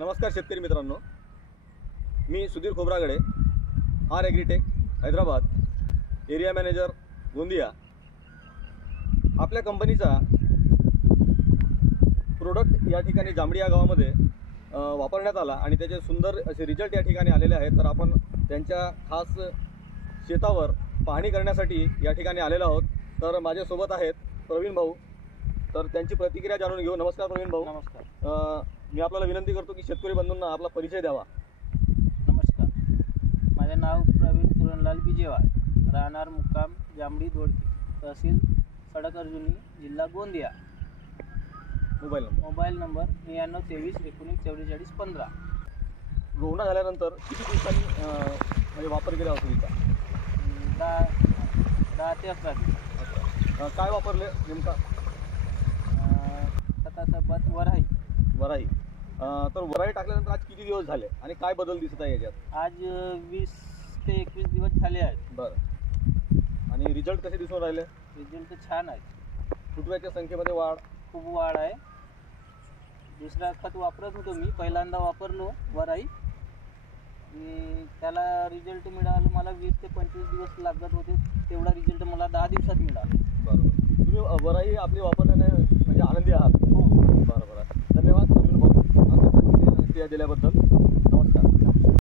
नमस्कार शेतकरी मित्रांनो, मी Sudhir Khobragade, R Agritech Hyderabad, area manager Gondia. आपल्या कंपनीचा प्रोडक्ट या ठिकाणी जांभळी या गावामध्ये वापरण्यात आला आणि त्याचे सुंदर असे रिझल्ट या ठिकाणी आलेले आहेत। तर आपण त्यांच्या खास शेतावर पाहणी करण्यासाठी या ठिकाणी आलेलो आहोत। तर माझ्यासोबत आहेत प्रवीण भाऊ, तर त्यांची प्रतिक्रिया जाणून घेऊ। नमस्कार प्रवीण भाऊ। नमस्कार। मी आपल्याला विनंती करतो की शेतकरी बंधूंना आपला परिचय द्यावा। नमस्कार, माझे नाव प्रवीण पुरणलाल बिजेवार, राहणार मुक्काम जांभळी दोडकी, तहसील सडक अर्जुनी, जिल्हा गोंदिया। Mobile number 9923194415। रोवणा झाल्यानंतर किती दिवसांनी म्हणजे वापर केला होता तुमचा? 10 ते 11 दिवस। काय वापरले नेमका? खतासोबत वराई। तर वराई टाकल्यानंतर आज किती दिवस झाले आणि काय बदल दिसत आहे याच्यात? आज 20 ते 21 दिवस झाले आहेत। बरं, आणि रिझल्ट कसे दिसून राहिले? रिझल्ट छान आहे। फुटव्याच्या संख्येमध्ये वाढ, खूप वाढ आहे। दुसरा खत वापरत होतो मी, पहिल्यांदा वापरलो वराई, त्याला रिझल्ट मिळाला मला 20 ते 25 दिवस लागत होते, तेवढा रिझल्ट मला 10 दिवसात मिळाला। बरोबर। तुम्ही वराई आपली वापरण्याच्या